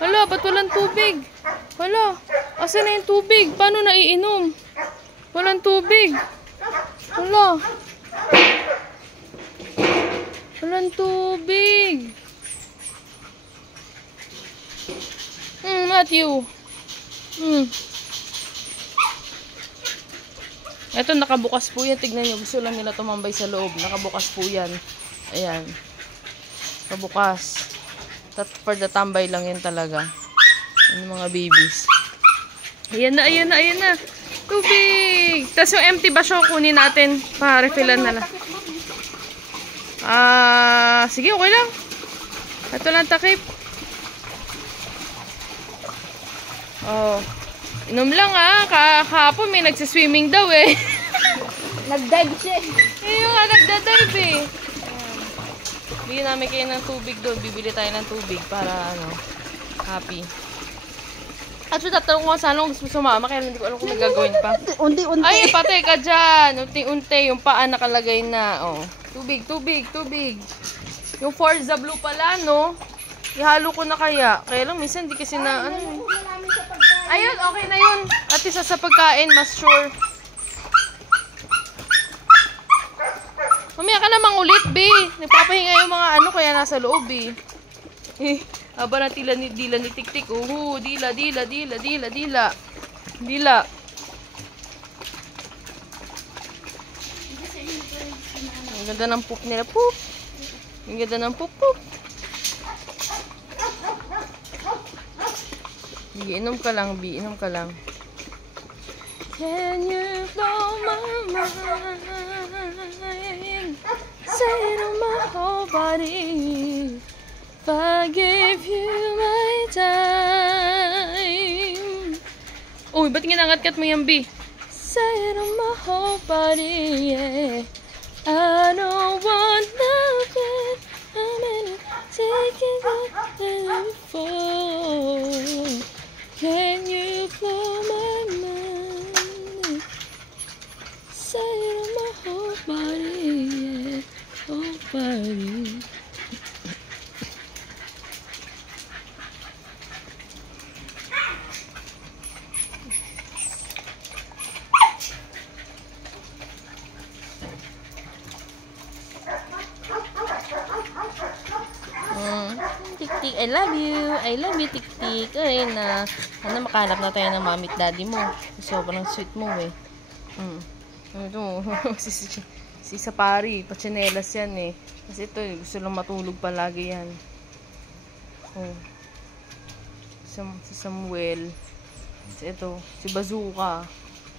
Hala, ba't walang tubig? Hala, asan na yung tubig? Paano naiinom? Walang tubig. Hala. Walang tubig. Matthew. Ito, nakabukas po yan. Tignan nyo. Gusto lang nila tumambay sa loob. Nakabukas po yan. Ayan. Nakabukas. For the tambay lang yan talaga. Yung mga babies. Ayan na, ayan na, ayan na. Tubig! Tapos yung empty basyo kunin natin. Pa-refillan na lang. Sige, okay lang. Ito lang takip. Oh. Inom lang kahapon may nagsiswimming daw eh. Nag-dive siya. Yung nga nagda-dive eh. Bigyan namin kayo ng tubig doon. Bibili tayo ng tubig para happy. Actually, tatanong ko sana kung gusto sumama kaya hindi ko alam kung may gagawin pa. Unti-unti. Ay, patay ka dyan. Unti-unti. Yung paa nakalagay na. Oh. Tubig, tubig, tubig. Yung Forza Blue pala, no? Ihalo ko na kaya. Kaya lang, minsan hindi kasi na, ayun, okay na yun. At isa sa pagkain, mas sure. Mamaya ka namang ulit, B. Nagpapahinga yung mga kaya nasa loob, B. Aba na dila ni Tik-Tik. Dila, dila, dila, dila, dila. Dila. Ang ganda ng poop nila. Poop. Ang ganda ng poop, poop. Inom ka lang, B. Inom ka lang. Can you blow my mind? Say it on my whole body. If I give you my time. Uy, ba't ginangat-kat mo yan, B? Say it on my whole body, yeah. I don't want nothing. I'm in it, taking it before. Can you blow my mind? Say it on my whole body, yeah. Whole body. Tik-Tik, I love you. I love you, Tik-Tik. Ay na. Ano, makahanap na tayo ng mami at daddy mo. Sobrang sweet mo eh. Ito, si Sapari, pachinelas yan eh. Kasi ito, gusto lang matulog palagi yan. Oh. Si Samuel. Kasi ito, si Bazooka.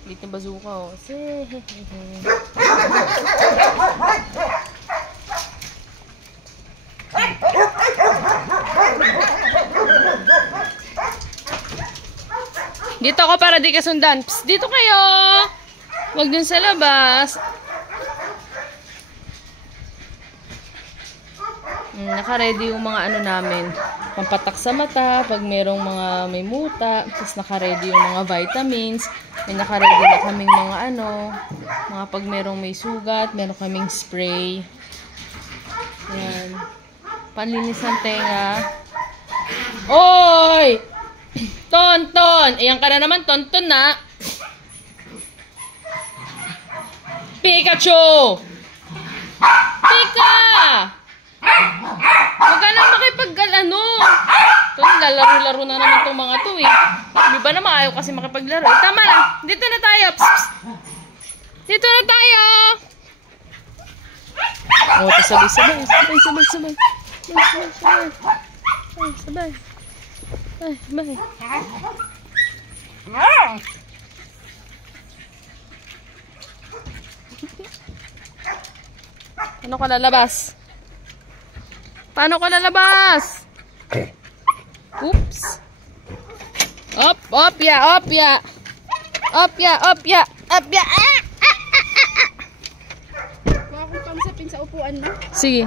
Lit na Bazooka oh. Dito ako para di kasundan. Psst, dito kayo! Huwag dun sa labas. Naka-ready yung mga namin. Pampatak sa mata, pag merong mga may muta. Tapos naka-ready yung mga vitamins. May naka-ready na kaming mga mga pag merong may sugat, meron kaming spray. Ayan. Panlinis ng tenga. Oy! Tonton! Ayan ka na naman, Tonton na. Pikachu! Pika! Huwag ka na lalaro-laro na naman itong mga to eh. Di ba naman ayaw kasi makipaglaro? Tama na! Dito na tayo! Psst, psst. Dito na tayo! Oh, sabay. Paano ka lalabas? Oops. Opya. Huwag kong pamasapin sa upuan mo. Sige.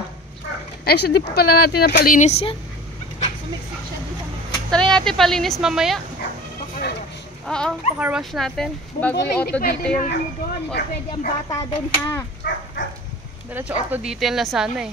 Ay, siya di pa pala natin napalinis yan. Sumiksik siya din sa mga. Try natin palinis mamaya. Pakarwash. Oo, pakarwash natin. Bago yung auto detail. Hindi pwede ang bata doon ha. Diretso auto detail na sana eh.